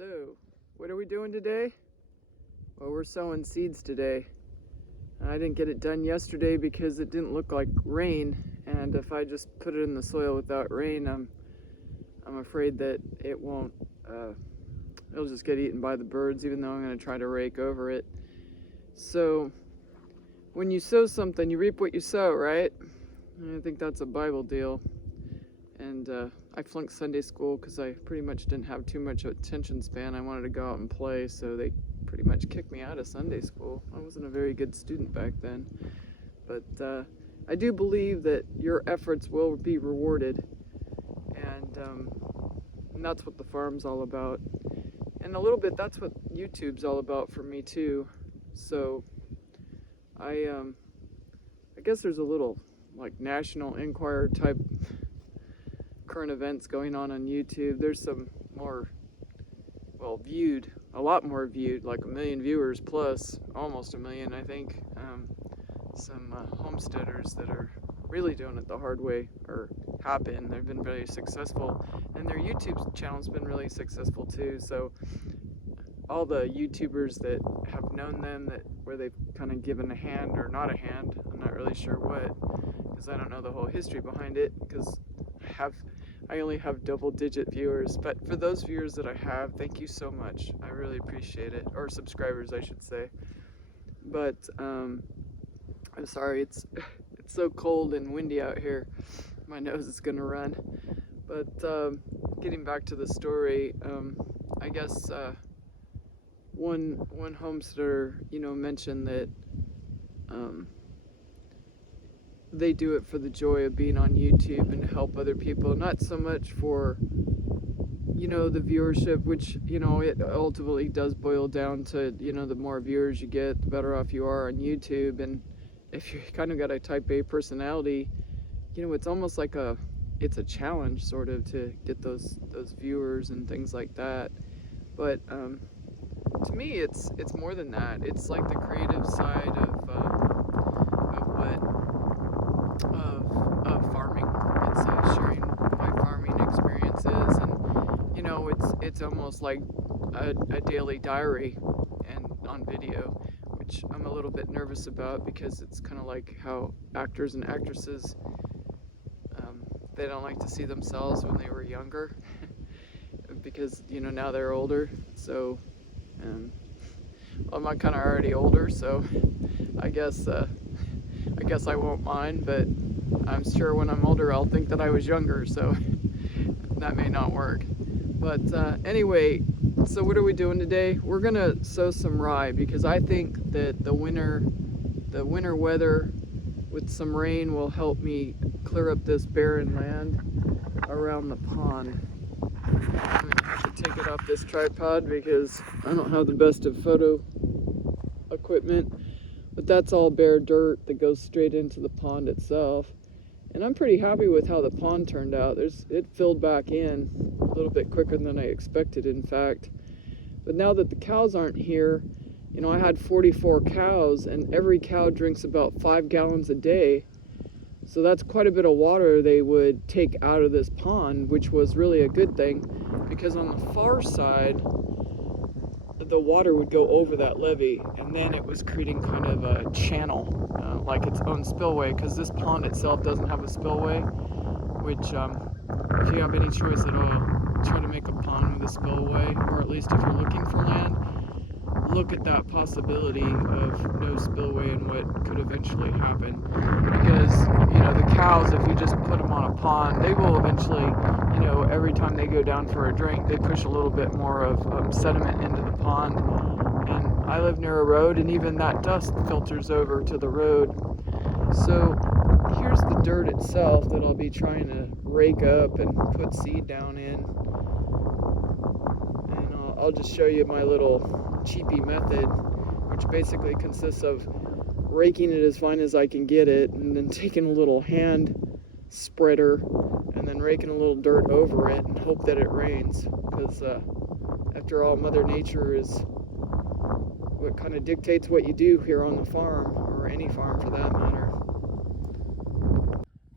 So, what are we doing today? Well, we're sowing seeds today. I didn't get it done yesterday because it didn't look like rain, and if I just put it in the soil without rain, I'm afraid that it won't, it'll just get eaten by the birds, even though I'm going to try to rake over it. So, when you sow something, you reap what you sow, right? I think that's a Bible deal. And I flunked Sunday school because I pretty much didn't have too much attention span. I wanted to go out and play, so they pretty much kicked me out of Sunday school. I wasn't a very good student back then. But I do believe that your efforts will be rewarded. And that's what the farm's all about. And a little bit, that's what YouTube's all about for me too. So I guess there's a little like National Enquirer type current events going on YouTube. There's some more, well, viewed, a lot more viewed, like 1 million viewers plus, almost 1 million, I think. Some homesteaders that are really doing it the hard way, or have been. They've been very successful, and their YouTube channel's been really successful too. So all the YouTubers that have known them, that where they've kind of given a hand or not a hand, I'm not really sure what, because I don't know the whole history behind it, because I only have double-digit viewers. But for those viewers that I have, thank you so much. I really appreciate it, or subscribers, I should say. But I'm sorry, it's so cold and windy out here. My nose is gonna run. But getting back to the story, I guess one homesteader, mentioned that they do it for the joy of being on YouTube and to help other people, not so much for the viewership, which it ultimately does boil down to the more viewers you get, the better off you are on YouTube. And if you kind of got a type A personality, it's almost like it's a challenge sort of to get those viewers and things like that. But to me, it's more than that. It's like the creative side of farming. It's sharing my farming experiences, and it's almost like a daily diary and on video, which I'm a little bit nervous about, because it's kind of like how actors and actresses, they don't like to see themselves when they were younger because now they're older. So well, I'm kind of already older, so I guess I won't mind, but I'm sure when I'm older I'll think that I was younger, so that may not work. But anyway, so what are we doing today? We're gonna sow some rye, because I think that the winter weather with some rain will help me clear up this barren land around the pond. I'm gonna have to take it off this tripod because I don't have the best of photo equipment, but that's all bare dirt that goes straight into the pond itself. And I'm pretty happy with how the pond turned out. It filled back in a little bit quicker than I expected, in fact. But now that the cows aren't here, I had 44 cows, and every cow drinks about 5 gallons a day. So that's quite a bit of water they would take out of this pond, which was really a good thing, because on the far side, the water would go over that levee, and then it was creating kind of a channel, like its own spillway, because this pond itself doesn't have a spillway, which if you have any choice at all, try to make a pond with a spillway, or at least if you're looking for land, look at that possibility of no spillway and what could eventually happen. Because the cows, if you just put them on a pond, they will eventually, every time they go down for a drink, they push a little bit more of sediment into the pond. And I live near a road, and even that dust filters over to the road. So here's the dirt itself that I'll be trying to rake up and put seed down in. And I'll just show you my little cheapy method, which basically consists of raking it as fine as I can get it, and then taking a little hand spreader and then raking a little dirt over it and hope that it rains, because after all, Mother Nature is what kind of dictates what you do here on the farm, or any farm for that matter.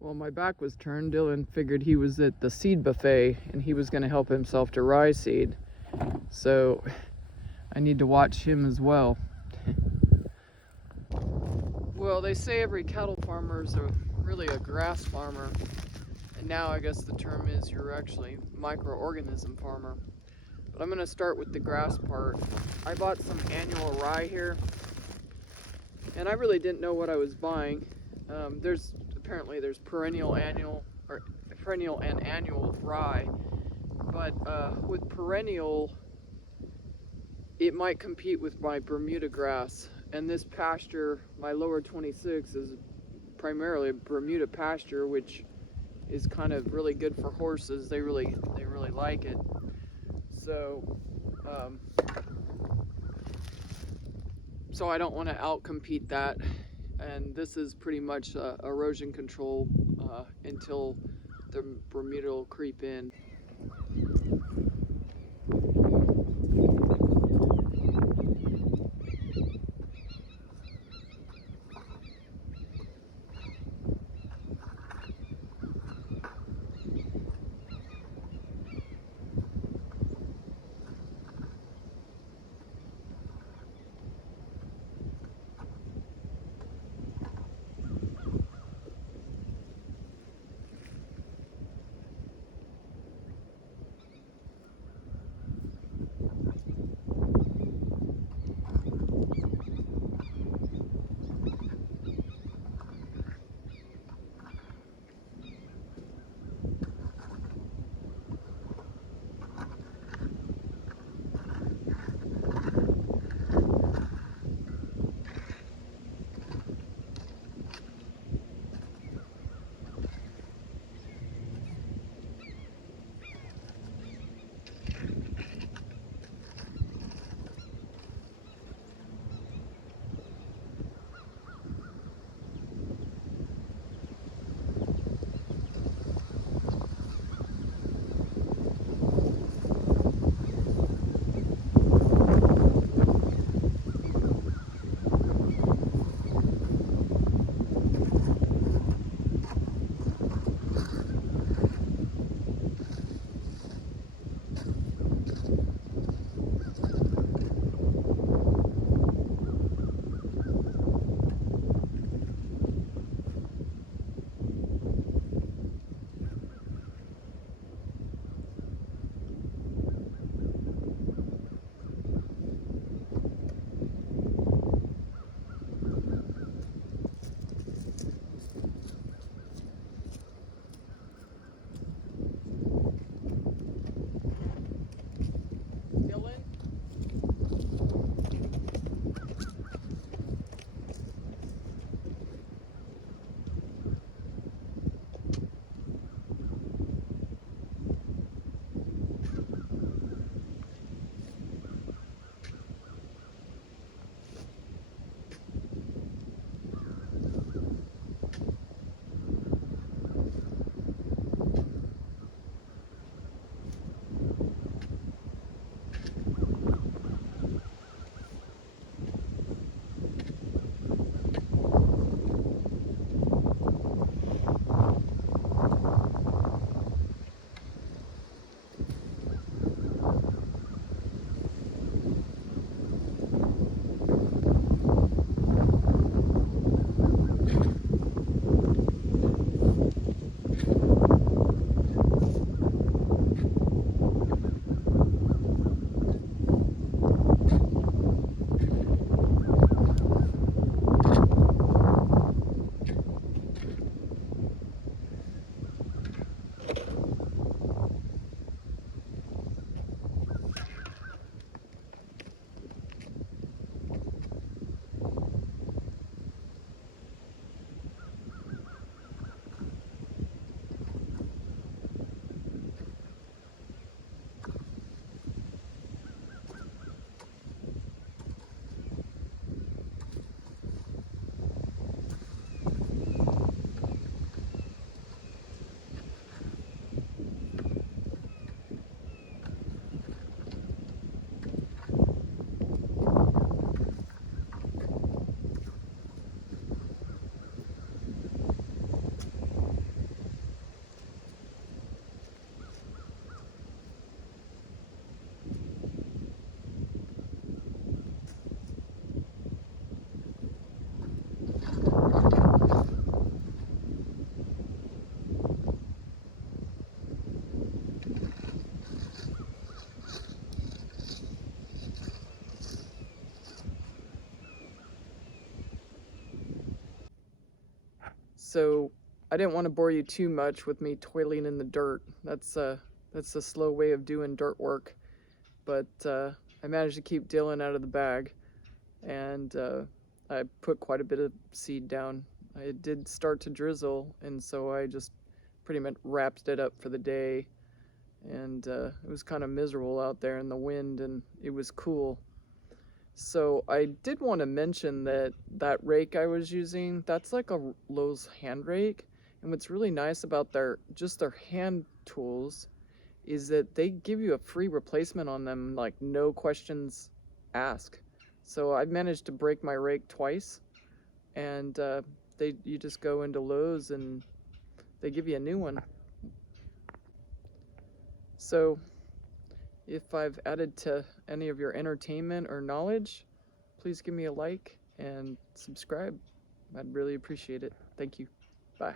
Well, my back was turned. Dylan figured he was at the seed buffet and he was going to help himself to rye seed. So I need to watch him as well. Well, they say every cattle farmer is really a grass farmer. And now I guess the term is you're actually microorganism farmer. But I'm going to start with the grass part. I bought some annual rye here. And I really didn't know what I was buying. There's perennial and annual rye. But with perennial, it might compete with my Bermuda grass. And this pasture, my lower 26, is primarily a Bermuda pasture, which is kind of really good for horses. They really like it. So so I don't want to outcompete that. And this is pretty much erosion control until the Bermuda will creep in. So I didn't want to bore you too much with me toiling in the dirt. That's a slow way of doing dirt work. But I managed to keep Dylan out of the bag, and I put quite a bit of seed down. It did start to drizzle, and so I just pretty much wrapped it up for the day. And it was kind of miserable out there in the wind, and it was cool. So I did want to mention that that rake I was using, that's like a Lowe's hand rake. And what's really nice about their hand tools is that they give you a free replacement on them, like no questions asked. So I managed to break my rake twice, and you just go into Lowe's and they give you a new one. So if I've added to any of your entertainment or knowledge, please give me a like and subscribe. I'd really appreciate it. Thank you. Bye.